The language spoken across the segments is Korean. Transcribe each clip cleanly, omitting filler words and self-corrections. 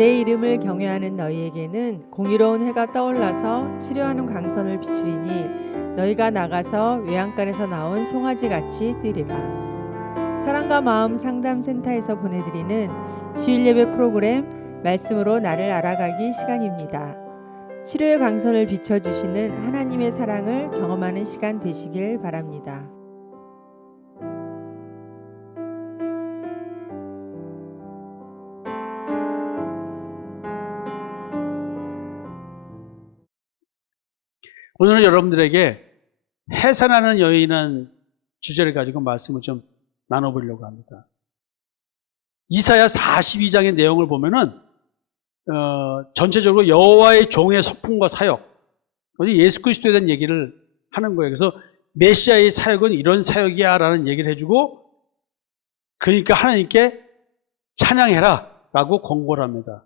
내 이름을 경외하는 너희에게는 공의로운 해가 떠올라서 치료하는 광선을 비추리니 너희가 나가서 외양간에서 나온 송아지같이 뛰리라. 사랑과 마음 상담센터에서 보내드리는 주일예배 프로그램 말씀으로 나를 알아가기 시간입니다. 치료의 광선을 비춰주시는 하나님의 사랑을 경험하는 시간 되시길 바랍니다. 오늘은 여러분들에게 해산하는 여인이라는 주제를 가지고 말씀을 좀 나눠보려고 합니다. 이사야 42장의 내용을 보면은 전체적으로 여호와의 종의 소풍과 사역, 예수 그리스도에 대한 얘기를 하는 거예요. 그래서 메시아의 사역은 이런 사역이야 라는 얘기를 해주고, 그러니까 하나님께 찬양해라 라고 권고를 합니다.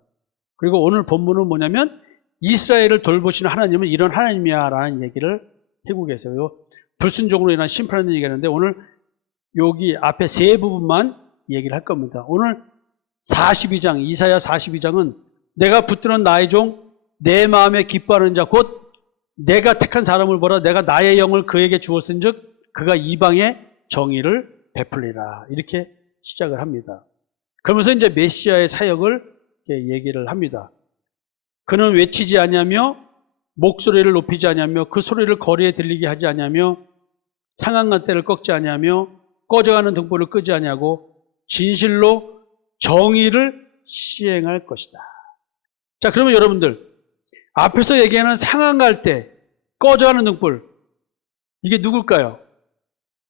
그리고 오늘 본문은 뭐냐면 이스라엘을 돌보시는 하나님은 이런 하나님이야 라는 얘기를 하고 계세요. 불순종으로 인한 심판을 얘기하는데 오늘 여기 앞에 세 부분만 얘기를 할 겁니다. 오늘 42장, 이사야 42장은 내가 붙드는 나의 종, 내 마음에 기뻐하는 자, 곧 내가 택한 사람을 보라. 내가 나의 영을 그에게 주었은 즉 그가 이방의 정의를 베풀리라. 이렇게 시작을 합니다. 그러면서 이제 메시아의 사역을 얘기를 합니다. 그는 외치지 아니하며 목소리를 높이지 아니하며 그 소리를 거리에 들리게 하지 아니하며 상한간 때를 꺾지 아니하며 꺼져가는 등불을 끄지 아니하고 진실로 정의를 시행할 것이다. 자, 그러면 여러분들 앞에서 얘기하는 상한갈 때 꺼져가는 등불, 이게 누굴까요?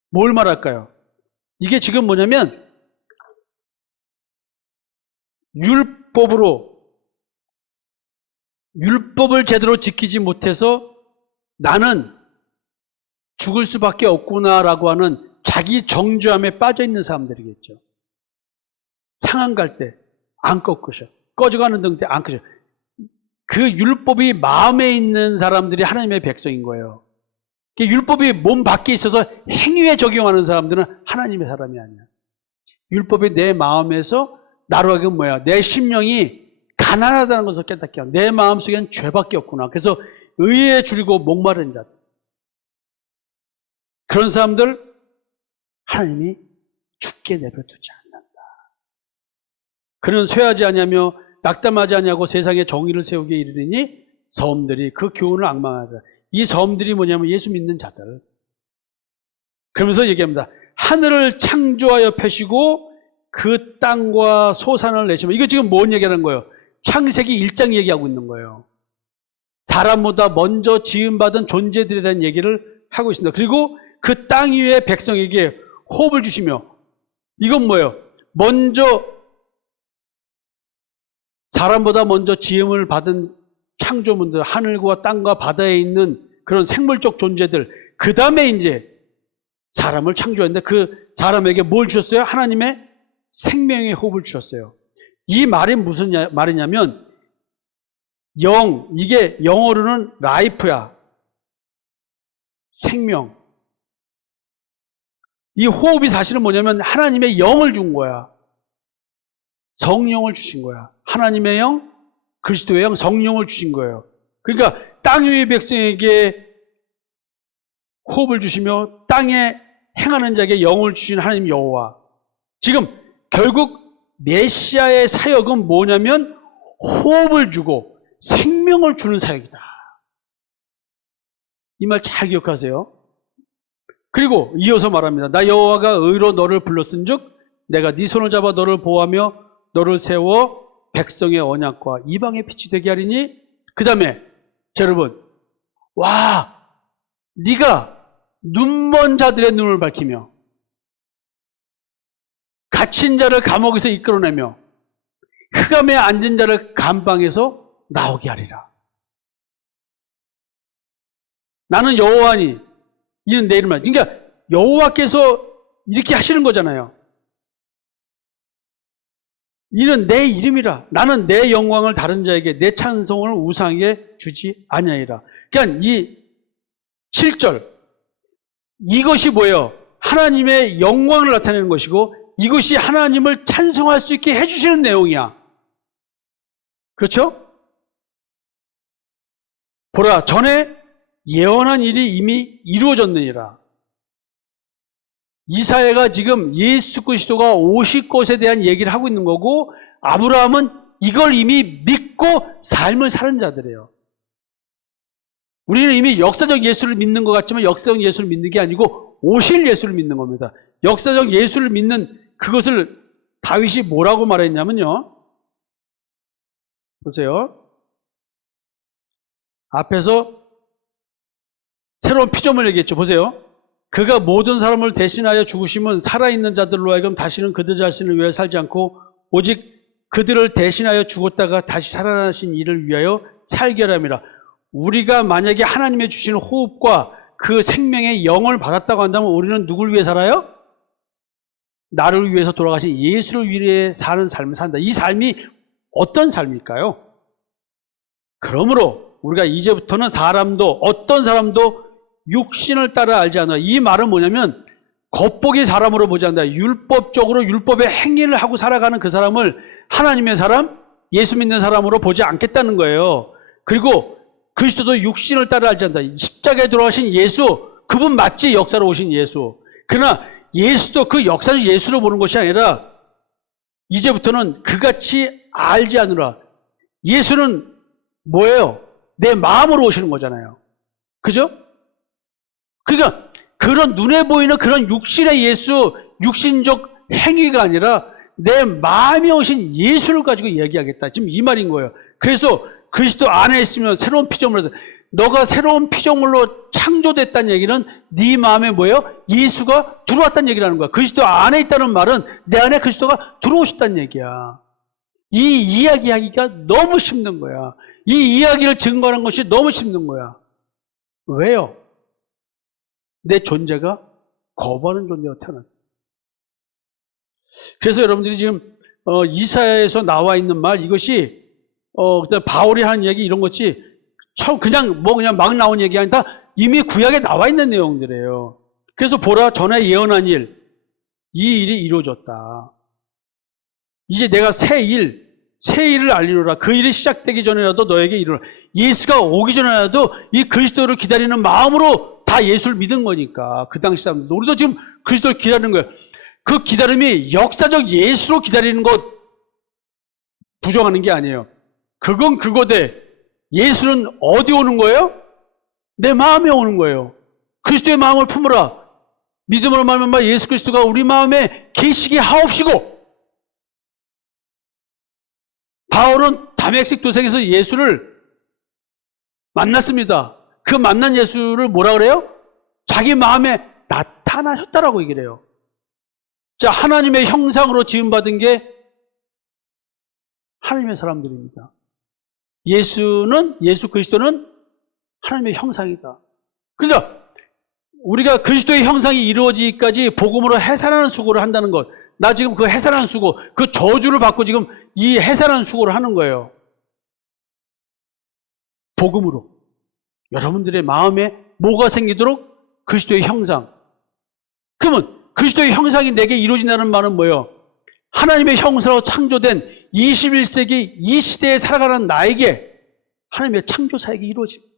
뭘 말할까요? 이게 지금 뭐냐면 율법을 제대로 지키지 못해서 나는 죽을 수밖에 없구나라고 하는 자기 정죄함에 빠져 있는 사람들이겠죠. 상한 갈 때 안 꺾으셔. 꺼져가는 등 때 안 끄셔. 그 율법이 마음에 있는 사람들이 하나님의 백성인 거예요. 율법이 몸 밖에 있어서 행위에 적용하는 사람들은 하나님의 사람이 아니야. 율법이 내 마음에서 나로 하여금 내 심령이 가난하다는 것을 깨닫게 하고 내 마음속엔 죄밖에 없구나. 그래서 의에 줄이고 목마른 자, 그런 사람들 하나님이 죽게 내버려두지 않는다. 그는 쇠하지 아니하며 낙담하지 아니하고 세상에 정의를 세우게 이르리니 섬들이 그 교훈을 앙망하다. 이 섬들이 뭐냐면 예수 믿는 자들. 그러면서 얘기합니다. 하늘을 창조하여 펴시고 그 땅과 소산을 내시면, 이거 지금 뭔 얘기하는 거예요? 창세기 1장 얘기하고 있는 거예요. 사람보다 먼저 지음받은 존재들에 대한 얘기를 하고 있습니다. 그리고 그 땅 위의 백성에게 호흡을 주시며, 이건 뭐예요? 사람보다 먼저 지음을 받은 창조물들, 하늘과 땅과 바다에 있는 그런 생물적 존재들, 그 다음에 이제 사람을 창조했는데 그 사람에게 뭘 주셨어요? 하나님의 생명의 호흡을 주셨어요. 이 말이 무슨 말이냐면 이게 영어로는 라이프야. 생명. 이 호흡이 사실은 뭐냐면 하나님의 영을 준 거야. 성령을 주신 거야. 하나님의 영, 그리스도의 영, 성령을 주신 거예요. 그러니까 땅 위의 백성에게 호흡을 주시며 땅에 행하는 자에게 영을 주신 하나님 여호와. 지금 결국 메시아의 사역은 뭐냐면 호흡을 주고 생명을 주는 사역이다. 이 말 잘 기억하세요. 그리고 이어서 말합니다. 나 여호와가 의로 너를 불렀은즉 내가 네 손을 잡아 너를 보호하며 너를 세워 백성의 언약과 이방의 빛이 되게 하리니, 그 다음에 여러분, 네가 눈먼 자들의 눈을 밝히며 갇힌 자를 감옥에서 이끌어내며 흑암에 앉은 자를 감방에서 나오게 하리라. 나는 여호와니 이는 내 이름이라. 그러니까 여호와께서 이렇게 하시는 거잖아요. 이는 내 이름이라. 나는 내 영광을 다른 자에게, 내 찬송을 우상에게 주지 아니하리라. 그러니까 이 7절, 이것이 뭐예요? 하나님의 영광을 나타내는 것이고 이것이 하나님을 찬송할 수 있게 해주시는 내용이야. 그렇죠? 보라, 전에 예언한 일이 이미 이루어졌느니라. 이사야가 지금 예수 그리스도가 오실 것에 대한 얘기를 하고 있는 거고, 아브라함은 이걸 이미 믿고 삶을 사는 자들이에요. 우리는 이미 역사적 예수를 믿는 것 같지만 역사적 예수를 믿는 게 아니고 오실 예수를 믿는 겁니다. 역사적 예수를 믿는 그것을 다윗이 뭐라고 말했냐면요. 보세요. 앞에서 새로운 피조물 얘기했죠. 보세요. 그가 모든 사람을 대신하여 죽으심은 살아있는 자들로 하여금 다시는 그들 자신을 위하여 살지 않고 오직 그들을 대신하여 죽었다가 다시 살아나신 이를 위하여 살게 하람이라. 우리가 만약에 하나님의 주시는 호흡과 그 생명의 영을 받았다고 한다면 우리는 누굴 위해 살아요? 나를 위해서 돌아가신 예수를 위해 사는 삶을 산다. 이 삶이 어떤 삶일까요? 그러므로 우리가 이제부터는 사람도 어떤 사람도 육신을 따라 알지 않아. 이 말은 뭐냐면 겉보기 사람으로 보지 않는다. 율법적으로 율법의 행위를 하고 살아가는 그 사람을 하나님의 사람, 예수 믿는 사람으로 보지 않겠다는 거예요. 그리고 그리스도도 육신을 따라 알지 않는다. 십자가에 돌아가신 예수, 그분 맞지? 역사로 오신 예수. 그러나 예수도 그 역사적 예수로 보는 것이 아니라 이제부터는 그같이 알지 않으라. 예수는 뭐예요? 내 마음으로 오시는 거잖아요. 그죠? 그러니까 그런 눈에 보이는 그런 육신의 예수, 육신적 행위가 아니라 내 마음에 오신 예수를 가지고 얘기하겠다. 지금 이 말인 거예요. 그래서 그리스도 안에 있으면 새로운 피조물이다. 너가 새로운 피조물로 창조됐다는 얘기는 네 마음에 뭐예요? 예수가 들어왔다는 얘기라는 거야. 그리스도 안에 있다는 말은 내 안에 그리스도가 들어오셨다는 얘기야. 이 이야기하기가 너무 힘든 거야. 이 이야기를 증거하는 것이 너무 힘든 거야. 왜요? 내 존재가 거부하는 존재가 태어났다. 그래서 여러분들이 지금 이사야에서 나와 있는 말, 이것이 바울이 하는 얘기 이런 것이 그냥 막 나온 얘기 아니라 이미 구약에 나와 있는 내용들이에요. 그래서 보라, 전에 예언한 일, 이 일이 이루어졌다. 이제 내가 새 일을 알리노라. 그 일이 시작되기 전에라도 너에게 이르노라. 예수가 오기 전에라도 이 그리스도를 기다리는 마음으로 다 예수를 믿은 거니까. 그 당시 사람들, 우리도 지금 그리스도를 기다리는 거예요. 그 기다림이 역사적 예수로 기다리는 것 부정하는 게 아니에요. 그건 그거대. 예수는 어디 오는 거예요? 내 마음에 오는 거예요. 그리스도의 마음을 품으라. 믿음으로 말미암아 예수 그리스도가 우리 마음에 계시게 하옵시고. 바울은 다메섹 도상에서 예수를 만났습니다. 그 만난 예수를 뭐라 그래요? 자기 마음에 나타나셨다라고 얘기를 해요. 자, 하나님의 형상으로 지음받은 게 하나님의 사람들입니다. 예수 그리스도는 하나님의 형상이다. 그러니까 우리가 그리스도의 형상이 이루어지기까지 복음으로 해산하는 수고를 한다는 것. 나 지금 그 해산하는 수고, 그 저주를 받고 지금 이 해산하는 수고를 하는 거예요. 복음으로. 여러분들의 마음에 뭐가 생기도록? 그리스도의 형상. 그러면 그리스도의 형상이 내게 이루어진다는 말은 뭐예요? 하나님의 형상으로 창조된 21세기 이 시대에 살아가는 나에게 하나님의 창조사역이 이루어집니다.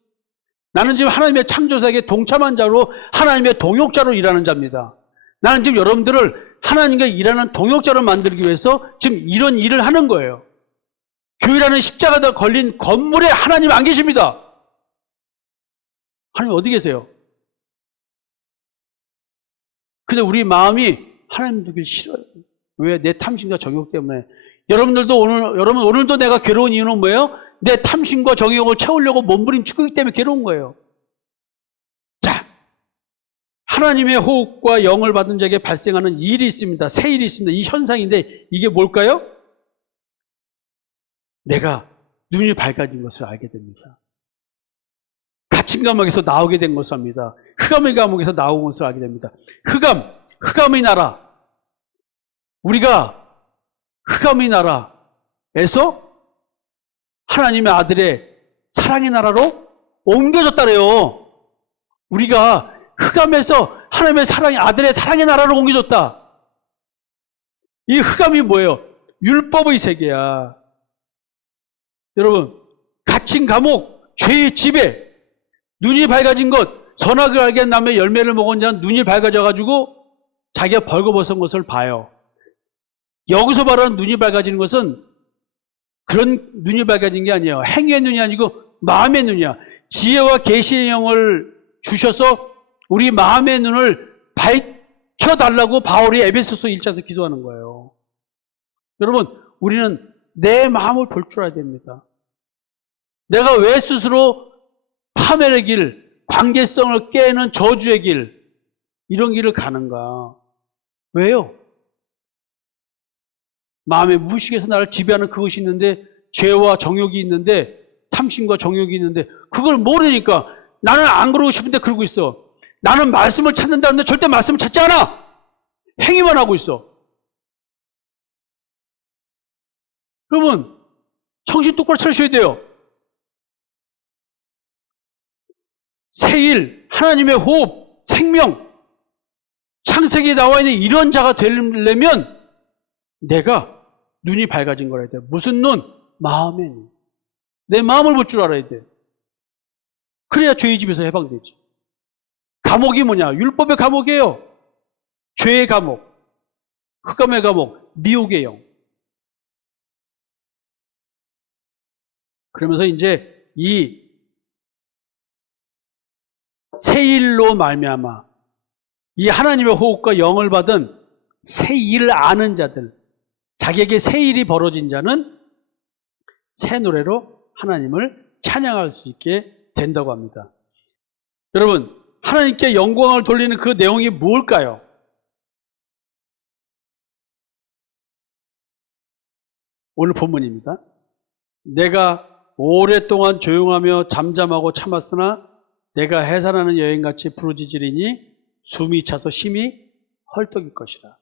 나는 지금 하나님의 창조사역에 동참한 자로 하나님의 동역자로 일하는 자입니다. 나는 지금 여러분들을 하나님과 일하는 동역자로 만들기 위해서 지금 이런 일을 하는 거예요. 교회라는 십자가가 걸린 건물에 하나님 안 계십니다. 하나님 어디 계세요? 근데 우리 마음이 하나님 두길 싫어요. 왜? 내 탐심과 정욕 때문에. 여러분들도 오늘도 내가 괴로운 이유는 뭐예요? 내 탐심과 정욕을 채우려고 몸부림치고 있기 때문에 괴로운 거예요. 자, 하나님의 호흡과 영을 받은 자에게 발생하는 일이 있습니다. 새 일이 있습니다. 이 현상인데 이게 뭘까요? 내가 눈이 밝아진 것을 알게 됩니다. 갇힌 감옥에서 나오게 된 것을 압니다. 흑암의 감옥에서 나온 것을 알게 됩니다. 흑암의 나라. 우리가 흑암의 나라에서 하나님의 아들의 사랑의 나라로 옮겨졌다래요. 우리가 흑암에서 하나님의 아들의 사랑의 나라로 옮겨졌다. 이 흑암이 뭐예요? 율법의 세계야. 여러분, 갇힌 감옥, 죄의 지배, 눈이 밝아진 것, 선악을 알게 한 다음에 열매를 먹은 자는 눈이 밝아져가지고 자기가 벌거벗은 것을 봐요. 여기서 말하는 눈이 밝아지는 것은 그런 눈이 밝아진 게 아니에요. 행위의 눈이 아니고 마음의 눈이야. 지혜와 계시의 영을 주셔서 우리 마음의 눈을 밝혀달라고 바울이 에베소서 1장에서 기도하는 거예요. 여러분, 우리는 내 마음을 볼 줄 알아야 됩니다. 내가 왜 스스로 파멸의 길, 관계성을 깨는 저주의 길, 이런 길을 가는가? 왜요? 마음의 무의식에서 나를 지배하는 그것이 있는데, 죄와 정욕이 있는데, 탐심과 정욕이 있는데, 그걸 모르니까 나는 안 그러고 싶은데 그러고 있어. 나는 말씀을 찾는다는데 절대 말씀을 찾지 않아. 행위만 하고 있어. 여러분, 정신 똑바로 차리셔야 돼요. 새일, 하나님의 호흡, 생명, 창세기에 나와 있는 이런 자가 되려면 내가 눈이 밝아진 거라 해야 돼. 무슨 눈? 마음의 눈. 내 마음을 볼 줄 알아야 돼. 그래야 죄의 집에서 해방되지. 감옥이 뭐냐? 율법의 감옥이에요. 죄의 감옥, 흑암의 감옥, 미혹의 영. 그러면서 이제 이 새일로 말미암아 이 하나님의 호흡과 영을 받은 새일을 아는 자들, 자기에게 새일이 벌어진 자는 새 노래로 하나님을 찬양할 수 있게 된다고 합니다. 여러분, 하나님께 영광을 돌리는 그 내용이 뭘까요? 오늘 본문입니다. 내가 오랫동안 조용하며 잠잠하고 참았으나 내가 해산하는 여인같이 부르짖으리니 숨이 차서 심히 헐떡일 것이라.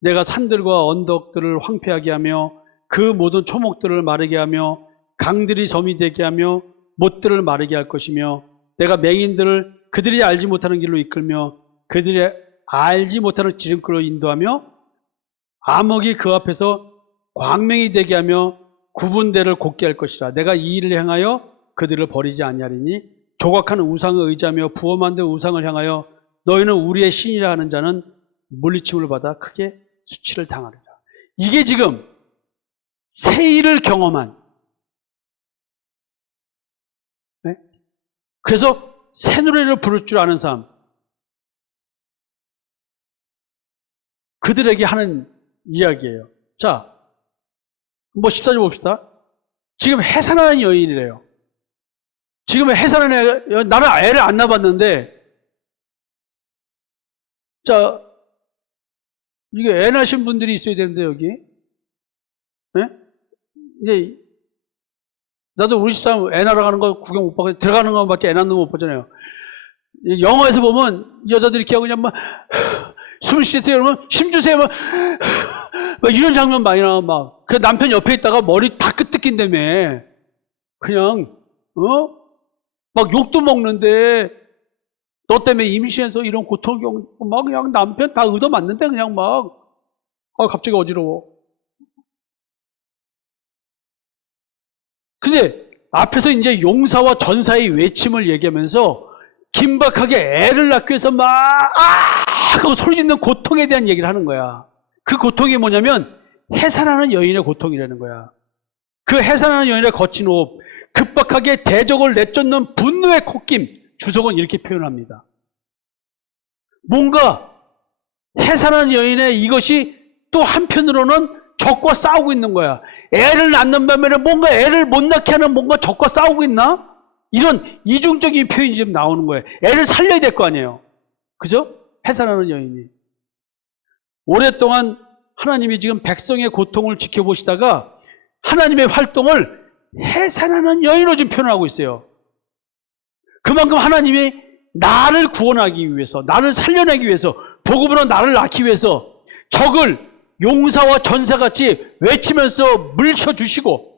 내가 산들과 언덕들을 황폐하게 하며 그 모든 초목들을 마르게 하며 강들이 점이 되게 하며 못들을 마르게 할 것이며 내가 맹인들을 그들이 알지 못하는 길로 이끌며 그들이 알지 못하는 지름길로 인도하며 암흑이 그 앞에서 광명이 되게 하며 구분대를 곧게 할 것이라. 내가 이 일을 행하여 그들을 버리지 아니하리니 조각하는 우상을 의지하며 부어 만든 우상을 향하여 너희는 우리의 신이라 하는 자는 물리침을 받아 크게 수치를 당하리라. 이게 지금 새 일을 경험한, 네? 그래서 새 노래를 부를 줄 아는 사람, 그들에게 하는 이야기예요. 자, 뭐 14절 봅시다. 지금 해산하는 여인이래요. 지금 해산하는 애, 나는 애를 안 낳아봤는데, 자, 이게 애 낳으신 분들이 있어야 되는데, 여기. 네? 이제, 나도 우리 집사람 애 낳으러 가는 거 구경 못 봤고, 들어가는 것밖에 애 낳는 거 못 보잖아요. 영화에서 보면 여자들이 이렇게 하고 그냥 막, 숨 쉬세요, 그러면 힘 주세요, 막 이런 장면 많이 나와, 막. 그 남편 옆에 있다가 머리 다 끄떡인다며. 그냥, 막 욕도 먹는데, 너 때문에 임신해서 이런 고통을 겪고, 막 그냥 남편 다 얻어맞는데, 그냥 막, 갑자기 어지러워. 근데 앞에서 이제 용사와 전사의 외침을 얘기하면서, 긴박하게 애를 낳기 위해서 막, 하고 소리 짓는 고통에 대한 얘기를 하는 거야. 그 고통이 뭐냐면, 해산하는 여인의 고통이라는 거야. 그 해산하는 여인의 거친 호흡, 급박하게 대적을 내쫓는 분노의 콧김, 주석은 이렇게 표현합니다. 뭔가 해산하는 여인의 이것이 또 한편으로는 적과 싸우고 있는 거야. 애를 낳는 반면에 뭔가 애를 못 낳게 하는 뭔가 적과 싸우고 있나? 이런 이중적인 표현이 지금 나오는 거예요. 애를 살려야 될 거 아니에요. 그죠? 해산하는 여인이. 오랫동안 하나님이 지금 백성의 고통을 지켜보시다가 하나님의 활동을 해산하는 여인으로 지금 표현하고 있어요. 그만큼 하나님이 나를 구원하기 위해서, 나를 살려내기 위해서, 복음으로 나를 낳기 위해서 적을 용사와 전사같이 외치면서 물쳐주시고,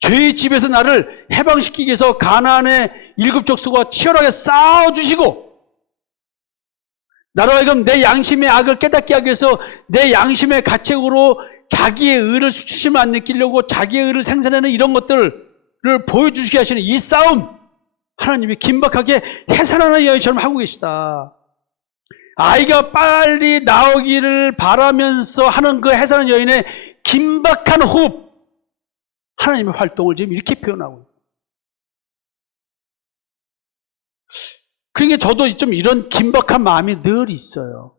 죄의 집에서 나를 해방시키기 위해서 가나안의 일곱 족속과 치열하게 싸워주시고, 나로 하여금 내 양심의 악을 깨닫게 하기 위해서 내 양심의 가책으로 자기의 의를 수치심을 안 느끼려고 자기의 의를 생산하는 이런 것들을 보여주시게 하시는 이 싸움, 하나님이 긴박하게 해산하는 여인처럼 하고 계시다. 아이가 빨리 나오기를 바라면서 하는 그 해산하는 여인의 긴박한 호흡, 하나님의 활동을 지금 이렇게 표현하고 있어요. 그러니까 저도 좀 이런 긴박한 마음이 늘 있어요.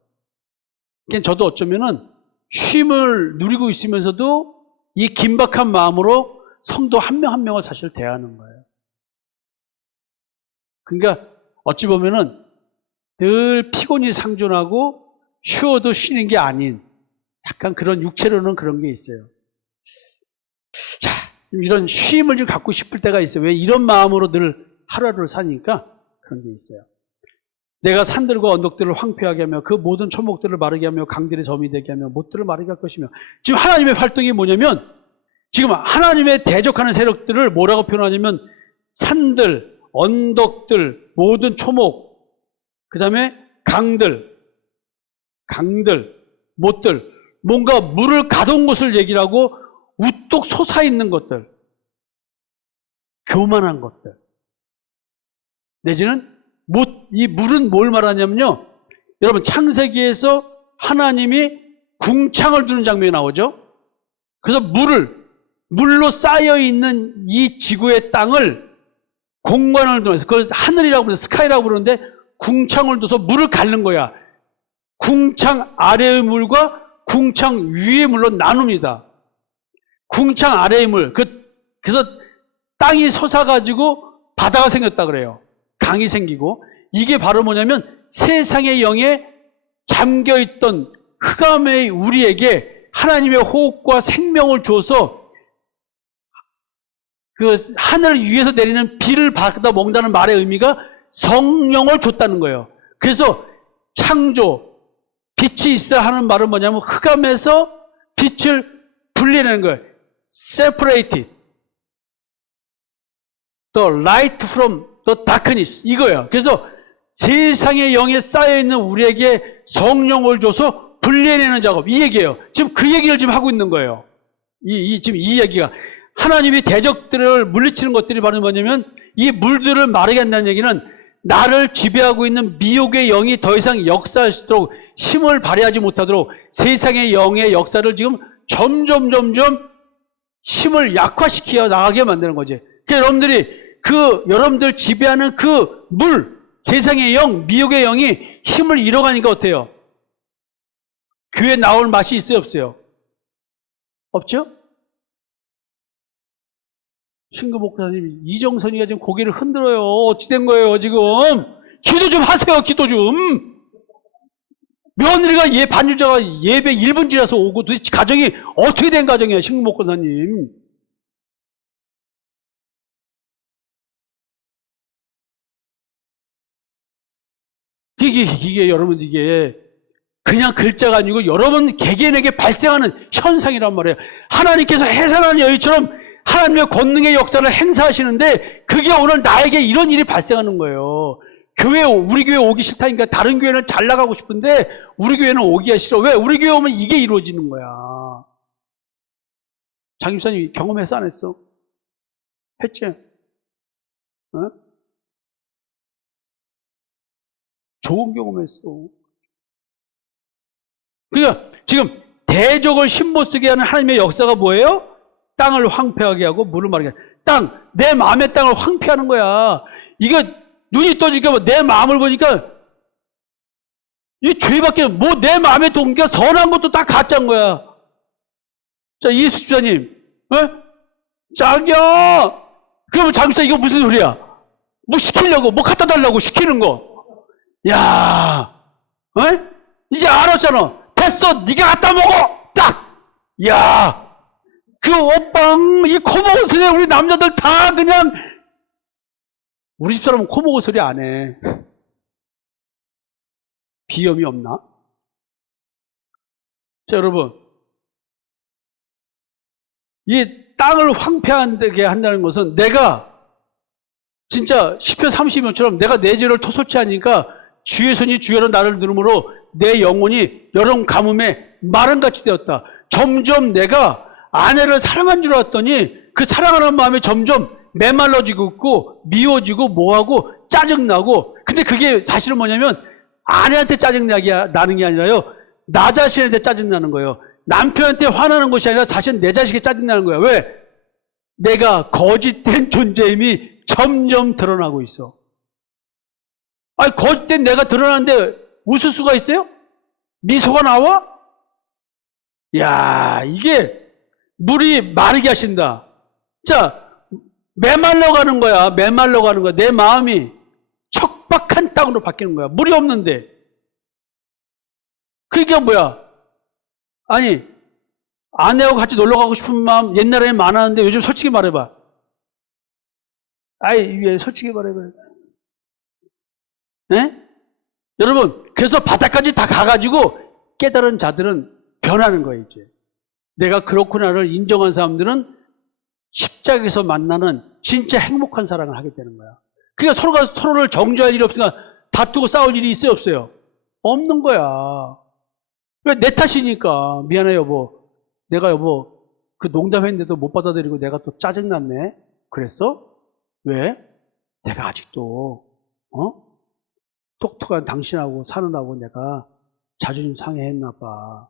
그러니까 저도 어쩌면은 쉼을 누리고 있으면서도 이 긴박한 마음으로 성도 한 명 한 명을 사실 대하는 거예요. 그러니까 어찌 보면은 늘 피곤이 상존하고 쉬어도 쉬는 게 아닌 약간 그런 육체로는 그런 게 있어요. 자, 이런 쉼을 좀 갖고 싶을 때가 있어요. 왜 이런 마음으로 늘 하루하루를 사니까 그런 게 있어요. 내가 산들과 언덕들을 황폐하게 하며 그 모든 초목들을 마르게 하며 강들이 점이 되게 하며 못들을 마르게 할 것이며, 지금 하나님의 활동이 뭐냐면 지금 하나님의 대적하는 세력들을 뭐라고 표현하냐면 산들, 언덕들, 모든 초목, 그 다음에 강들, 못들, 뭔가 물을 가둬온 것을 얘기를 하고 우뚝 솟아있는 것들, 교만한 것들, 내지는 이 물은 뭘 말하냐면요, 여러분 창세기에서 하나님이 궁창을 두는 장면이 나오죠. 그래서 물로 쌓여있는 이 지구의 땅을 공간을 두면서, 그걸 하늘이라고 부르는데, 스카이라고 부르는데, 궁창을 둬서 물을 가르는 거야. 궁창 아래의 물과 궁창 위의 물로 나눕니다. 궁창 아래의 물, 그래서 땅이 솟아가지고 바다가 생겼다 그래요. 강이 생기고, 이게 바로 뭐냐면 세상의 영에 잠겨있던 흑암의 우리에게 하나님의 호흡과 생명을 줘서 그 하늘 위에서 내리는 비를 받아 먹는다는 말의 의미가 성령을 줬다는 거예요. 그래서 창조, 빛이 있어야 하는 말은 뭐냐면 흑암에서 빛을 분리해내는 거예요. Separate the light from the darkness, 이거예요. 그래서 세상의 영에 쌓여있는 우리에게 성령을 줘서 분리해내는 작업, 이 얘기예요. 지금 그 얘기를 지금 하고 있는 거예요. 지금 이 얘기가 하나님이 대적들을 물리치는 것들이 바로 뭐냐면 이 물들을 마르게 한다는 얘기는 나를 지배하고 있는 미혹의 영이 더 이상 역사할 수 있도록 힘을 발휘하지 못하도록 세상의 영의 역사를 지금 점점 힘을 약화시켜 나가게 만드는 거지. 그러니까 여러분들 지배하는 그 세상의 영, 미혹의 영이 힘을 잃어가니까 어때요? 교회 나올 맛이 있어요, 없어요? 없죠? 신구 목사님, 이정선이가 지금 고개를 흔들어요. 어찌 된 거예요, 지금? 기도 좀 하세요, 기도 좀. 며느리가 반주자가 예배 1분 지나서 오고 도대체 가정이 어떻게 된 가정이야, 신구 목사님? 이게 여러분, 이게 그냥 글자가 아니고 여러분 개개인에게 발생하는 현상이란 말이에요. 하나님께서 해산하는 여인처럼 하나님의 권능의 역사를 행사하시는데 그게 오늘 나에게 이런 일이 발생하는 거예요. 우리 교회 오기 싫다니까 다른 교회는 잘 나가고 싶은데 우리 교회는 오기가 싫어. 왜? 우리 교회 오면 이게 이루어지는 거야. 장 집사님 경험했어, 안 했어? 했지? 어? 좋은 경험했어. 그러니까 지금 대적을 힘못 쓰게 하는 하나님의 역사가 뭐예요? 땅을 황폐하게 하고 물을 마르게 하는, 내 마음의 땅을 황폐하는 거야. 이거 눈이 떠지니까 내 마음을 보니까 이 죄밖에 내 마음의 동기가 선한 것도 다 가짜인 거야. 자, 이예수 집사님, 자기야, 그러면 장사 이거 무슨 소리야? 뭐 시키려고, 뭐 갖다 달라고 시키는 거. 야, 이제 알았잖아. 됐어, 네가 갖다 먹어. 딱. 야, 그 오빵 이 코먹은 소리 우리 남자들 다 그냥, 우리 집사람은 코먹은 소리 안 해. 비염이 없나? 자, 여러분, 이 땅을 황폐하게 한다는 것은 내가 진짜 시편 30편처럼 내가 내 죄를 토솔치 하니까 주의 손이 주여로 나를 누름으로 내 영혼이 여름 가뭄에 마른같이 되었다. 점점 내가 아내를 사랑한 줄 알았더니 그 사랑하는 마음이 점점 메말라지고 있고 미워지고 뭐하고 짜증나고, 근데 그게 사실은 뭐냐면 아내한테 짜증나는 게 아니라요, 나 자신한테 짜증나는 거예요. 남편한테 화나는 것이 아니라 사실 내 자식에 짜증나는 거야. 왜? 내가 거짓된 존재임이 점점 드러나고 있어. 아니, 거짓된 내가 드러나는데 웃을 수가 있어요? 미소가 나와? 야, 이게 물이 마르게 하신다. 자, 메말라 가는 거야. 메말라 가는 거야. 내 마음이 척박한 땅으로 바뀌는 거야. 물이 없는데. 그게 뭐야? 아니, 아내하고 같이 놀러 가고 싶은 마음 옛날에는 많았는데 요즘 솔직히 말해봐. 아이, 왜 솔직히 말해봐. 네? 여러분, 그래서 바닥까지 다 가가지고 깨달은 자들은 변하는 거예요, 이제. 내가 그렇구나를 인정한 사람들은 십자가에서 만나는 진짜 행복한 사랑을 하게 되는 거야. 그러니까 서로가 서로를 정죄할 일이 없으니까 다투고 싸울 일이 있어요, 없어요? 없는 거야. 왜? 내 탓이니까. 미안해, 여보. 내가 여보, 그 농담했는데도 못 받아들이고 내가 또 짜증났네. 그랬어? 왜? 내가 아직도, 똑똑한 당신하고 사느라고 내가 자존심 상해했나 봐.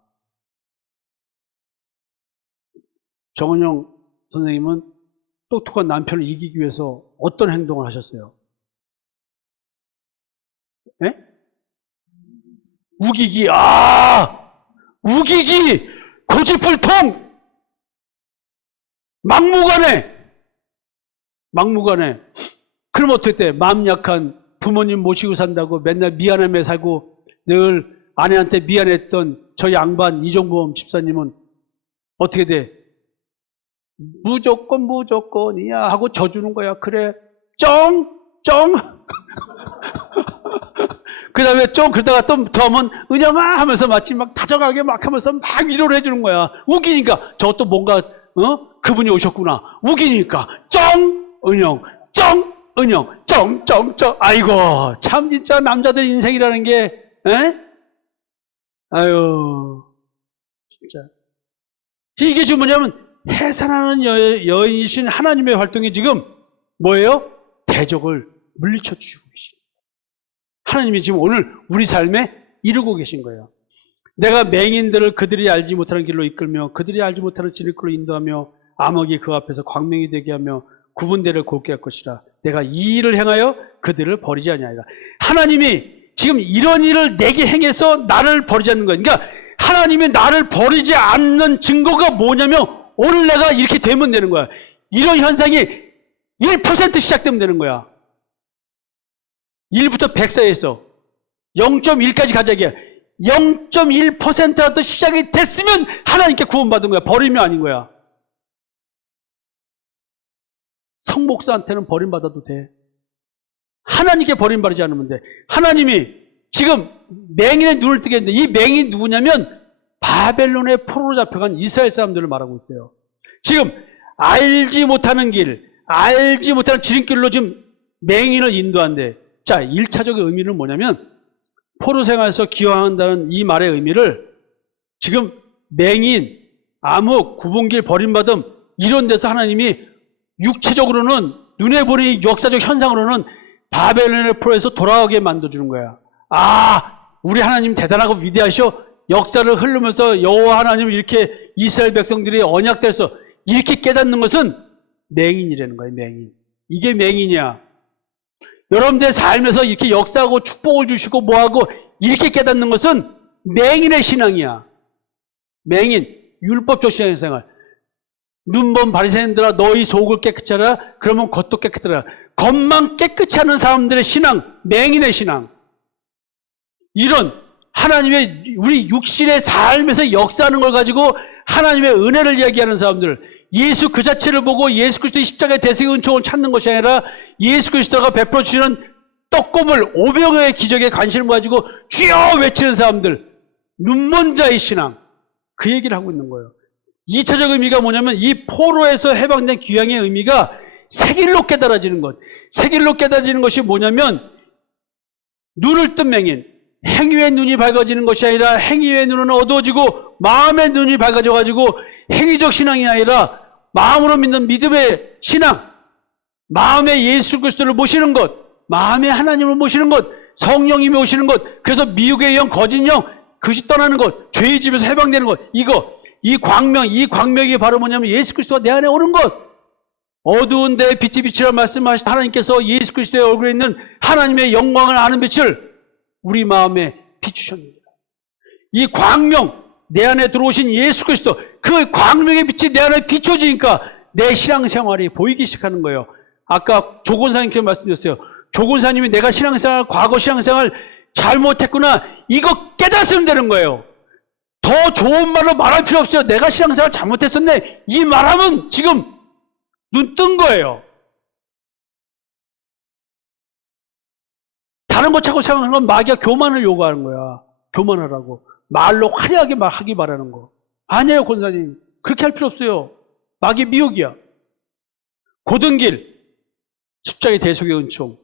정은영 선생님은 똑똑한 남편을 이기기 위해서 어떤 행동을 하셨어요? 예? 우기기, 우기기, 고집불통, 막무가내. 그럼 어떻게 돼? 마음 약한 부모님 모시고 산다고 맨날 미안함에 살고 늘 아내한테 미안했던 저 양반 이종범 집사님은 어떻게 돼? 무조건이야 하고 져주는 거야. 그래, 쩡. 그 다음에 좀 그러다가 또 더 하면 은영아 하면서 마치 막 다정하게 막 하면서 막 위로를 해주는 거야. 우기니까 저것도 뭔가 그분이 오셨구나. 우기니까 은영. 아이고, 참 진짜 남자들 인생이라는 게, 아유, 진짜. 이게 지금 뭐냐면 해산하는 여인이신 하나님의 활동이 지금 뭐예요? 대적을 물리쳐 주시고 계십니다. 하나님이 지금 오늘 우리 삶에 이루고 계신 거예요. 내가 맹인들을 그들이 알지 못하는 길로 이끌며 그들이 알지 못하는 진리길로 인도하며 암흑이 그 앞에서 광명이 되게 하며 구분대를 곱게 할 것이라. 내가 이 일을 행하여 그들을 버리지 아니하리라. 하나님이 지금 이런 일을 내게 행해서 나를 버리지 않는 거예요. 그러니까 하나님이 나를 버리지 않는 증거가 뭐냐면 오늘 내가 이렇게 되면 되는 거야. 이런 현상이 1% 시작되면 되는 거야. 1부터 100 사이에서 0.1까지 가자기야. 0.1%라도 시작이 됐으면 하나님께 구원받은 거야. 버림이 아닌 거야. 성목사한테는 버림받아도 돼. 하나님께 버림받지 않으면 돼. 하나님이 지금 맹인의 눈을 뜨게 했는데 이 맹인이 누구냐면 바벨론의 포로로 잡혀간 이스라엘 사람들을 말하고 있어요. 지금 알지 못하는 길, 알지 못하는 지름길로 지금 맹인을 인도한대. 자, 1차적인 의미는 뭐냐면 포로 생활에서 기여한다는 이 말의 의미를 지금 맹인, 암흑, 구분길, 버림받음 이런 데서 하나님이 육체적으로는 눈에 보는 역사적 현상으로는 바벨론의 포로에서 돌아오게 만들어주는 거야. 우리 하나님 대단하고 위대하셔. 역사를 흐르면서 여호와 하나님 이렇게 이스라엘 백성들이 언약돼서 이렇게 깨닫는 것은 맹인이라는 거예요. 맹인. 이게 맹인이야. 여러분들의 삶에서 이렇게 역사하고 축복을 주시고 뭐하고 이렇게 깨닫는 것은 맹인의 신앙이야. 맹인, 율법적 신앙생활. 눈먼 바리새인들아 너희 속을 깨끗이 하라. 그러면 겉도 깨끗하라. 겉만 깨끗이 하는 사람들의 신앙, 맹인의 신앙. 이런 하나님의 우리 육신의 삶에서 역사하는 걸 가지고 하나님의 은혜를 이야기하는 사람들, 예수 그 자체를 보고 예수 그리스도의 십자가의 대승의 은총을 찾는 것이 아니라 예수 그리스도가 베풀어 주시는 떡고물 500여의 기적에 관심을 가지고 주여 외치는 사람들, 눈먼 자의 신앙, 그 얘기를 하고 있는 거예요. 2차적 의미가 뭐냐면 이 포로에서 해방된 귀향의 의미가 새길로 깨달아지는 것. 새길로 깨달아지는 것이 뭐냐면 눈을 뜬 맹인, 행위의 눈이 밝아지는 것이 아니라 행위의 눈은 어두워지고 마음의 눈이 밝아져가지고 행위적 신앙이 아니라 마음으로 믿는 믿음의 신앙, 마음의 예수 그리스도를 모시는 것, 마음의 하나님을 모시는 것, 성령님이 오시는 것, 그래서 미혹의 영, 거짓 영, 그것이 떠나는 것, 죄의 집에서 해방되는 것, 이 광명이 바로 뭐냐면 예수 그리스도가 내 안에 오는 것. 어두운 데에 빛이 비치라 말씀하신 하나님께서 예수 그리스도의 얼굴에 있는 하나님의 영광을 아는 빛을 우리 마음에 비추셨습니다. 이 광명, 내 안에 들어오신 예수 그리스도, 그 광명의 빛이 내 안에 비춰지니까 내 신앙생활이 보이기 시작하는 거예요. 아까 조건사님께 말씀드렸어요. 조건사님이 내가 신앙생활, 과거 신앙생활 잘못했구나, 이거 깨닫으면 되는 거예요. 더 좋은 말로 말할 필요 없어요. 내가 신앙생활 잘못했었네, 이 말하면 지금 눈 뜬 거예요. 다른 거 찾고 생각하는 건 마귀가 교만을 요구하는 거야. 교만하라고. 말로 화려하게 말하기 바라는 거. 아니에요, 권사님. 그렇게 할 필요 없어요. 마귀 미혹이야. 고든 길, 십자가의 대속의 은총.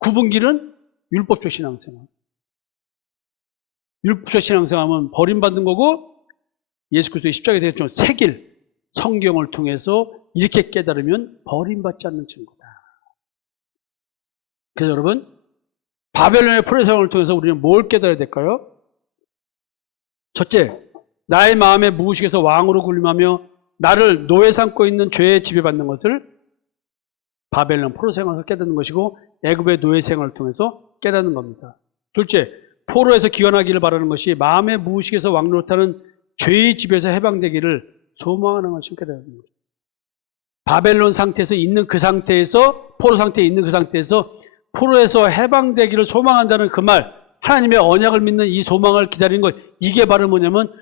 굽은 길은 율법적 신앙생활. 율법적 신앙생활은 버림받는 거고, 예수 그리스도의 십자가의 대속의 은총, 새 길, 성경을 통해서 이렇게 깨달으면 버림받지 않는 친구다. 그래서 여러분, 바벨론의 포로생활을 통해서 우리는 뭘 깨달아야 될까요? 첫째, 나의 마음에 무의식에서 왕으로 군림하며 나를 노예 삼고 있는 죄에 지배받는 것을 바벨론 포로생활에서 깨닫는 것이고, 애굽의 노예 생활을 통해서 깨닫는 겁니다. 둘째, 포로에서 귀환하기를 바라는 것이 마음의 무의식에서 왕노릇하는 죄의 집에서 해방되기를 소망하는 것을 깨닫는 거죠. 바벨론 상태에서 있는 그 상태에서, 포로 상태에 있는 그 상태에서 포로에서 해방되기를 소망한다는 그 말, 하나님의 언약을 믿는 이 소망을 기다리는 것, 이게 바로 뭐냐면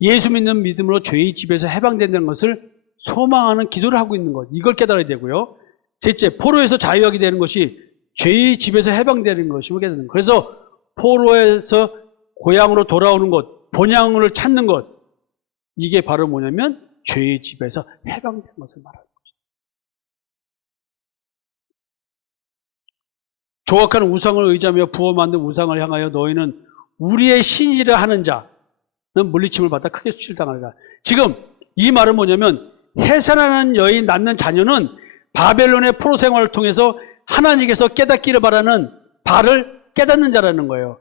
예수 믿는 믿음으로 죄의 집에서 해방된다는 것을 소망하는 기도를 하고 있는 것, 이걸 깨달아야 되고요. 셋째, 포로에서 자유하게 되는 것이 죄의 집에서 해방되는 것임을 깨닫는 것. 그래서 포로에서 고향으로 돌아오는 것, 본향을 찾는 것, 이게 바로 뭐냐면 죄의 집에서 해방된 것을 말하는 것입니다. 조각한 우상을 의지하며 부어 만든 우상을 향하여 너희는 우리의 신이라 하는 자는 물리침을 받아 크게 수치를당하리라. 지금 이 말은 뭐냐면 해산하는 여인 낳는 자녀는 바벨론의 포로 생활을 통해서 하나님께서 깨닫기를 바라는 바를 깨닫는 자라는 거예요.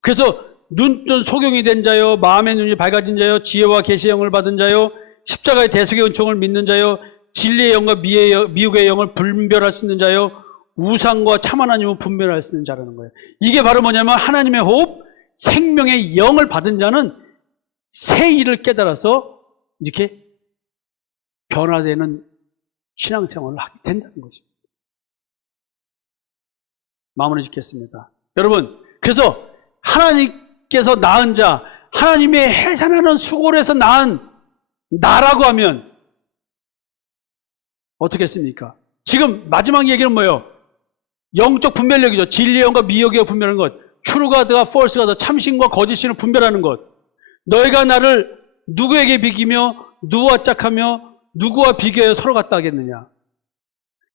그래서 눈뜬 소경이 된 자요, 마음의 눈이 밝아진 자요, 지혜와 계시의 영을 받은 자요, 십자가의 대속의 은총을 믿는 자요, 진리의 영과 미혹의 영을 분별할 수 있는 자요, 우상과 참 하나님을 분별할 수 있는 자라는 거예요. 이게 바로 뭐냐면 하나님의 호흡, 생명의 영을 받은 자는 새 일을 깨달아서 이렇게 변화되는 신앙생활을 하게 된다는 것입니다. 마무리 짓겠습니다. 여러분, 그래서 하나님께서 낳은 자, 하나님의 해산하는 수고로에서 낳은 나라고 하면 어떻겠습니까? 지금 마지막 얘기는 뭐예요? 영적 분별력이죠. 진리의 영과 미혹의 분별하는 것, 트루가드와 폴스가드, 참신과 거짓신을 분별하는 것. 너희가 나를 누구에게 비기며 누구와 짝하며 누구와 비교해 서로 같다 하겠느냐.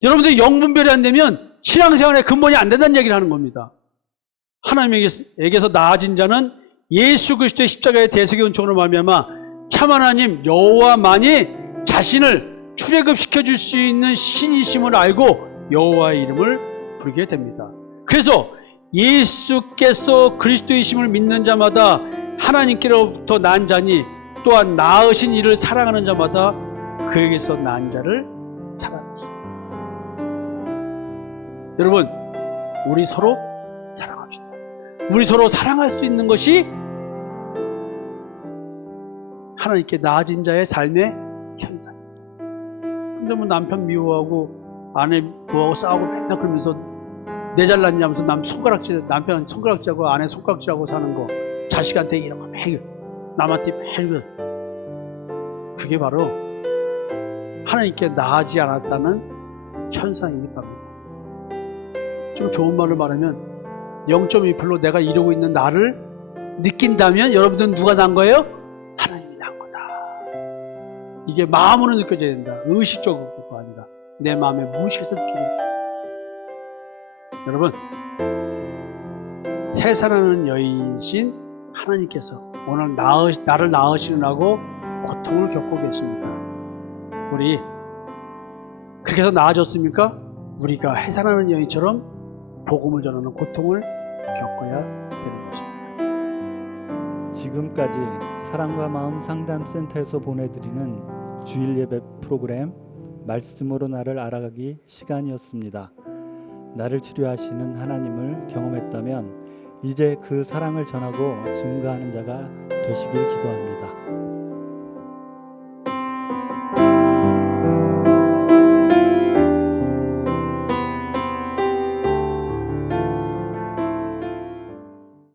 여러분들이 영분별이 안 되면 신앙생활의 근본이 안 된다는 얘기를 하는 겁니다. 하나님에게서 나아진 자는 예수 그리스도의 십자가의 대속의 은총으로 말미암아 참 하나님 여호와만이 자신을 출애굽시켜 줄 수 있는 신이심을 알고 여호와의 이름을 부르게 됩니다. 그래서 예수께서 그리스도이심을 믿는 자마다 하나님께로부터 난 자니 또한 낳으신 이를 사랑하는 자마다 그에게서 난 자를 사랑하십니다. 여러분, 우리 서로 사랑합시다. 우리 서로 사랑할 수 있는 것이 하나님께 나아진 자의 삶의 현상입니다. 근데 뭐 남편 미워하고 아내 미워하고 싸우고 맨날 그러면서 내 잘났냐면서 남편 손가락질하고 아내 손가락질하고 사는 거, 자식한테 이런 거 매일 남한테 매일, 그게 바로 하나님께 나아지 않았다는 현상이기 바랍니다. 좀 좋은 말로 말하면 0.1%로 내가 이루고 있는 나를 느낀다면 여러분들은 누가 난 거예요? 하나님이 난 거다. 이게 마음으로 느껴져야 된다. 의식적으로가 아니라 내 마음에 무의식에서 느끼는 거다. 여러분, 해산하는 여인이신 하나님께서 오늘 나를 낳으시느라고 고통을 겪고 계십니다. 우리 그렇게 해서 나아졌습니까? 우리가 해산하는 여인처럼 복음을 전하는 고통을 겪어야 되는 것입니다. 지금까지 사랑과 마음 상담센터에서 보내드리는 주일 예배 프로그램 말씀으로 나를 알아가기 시간이었습니다. 나를 치료하시는 하나님을 경험했다면 이제 그 사랑을 전하고 증거하는 자가 되시길 기도합니다.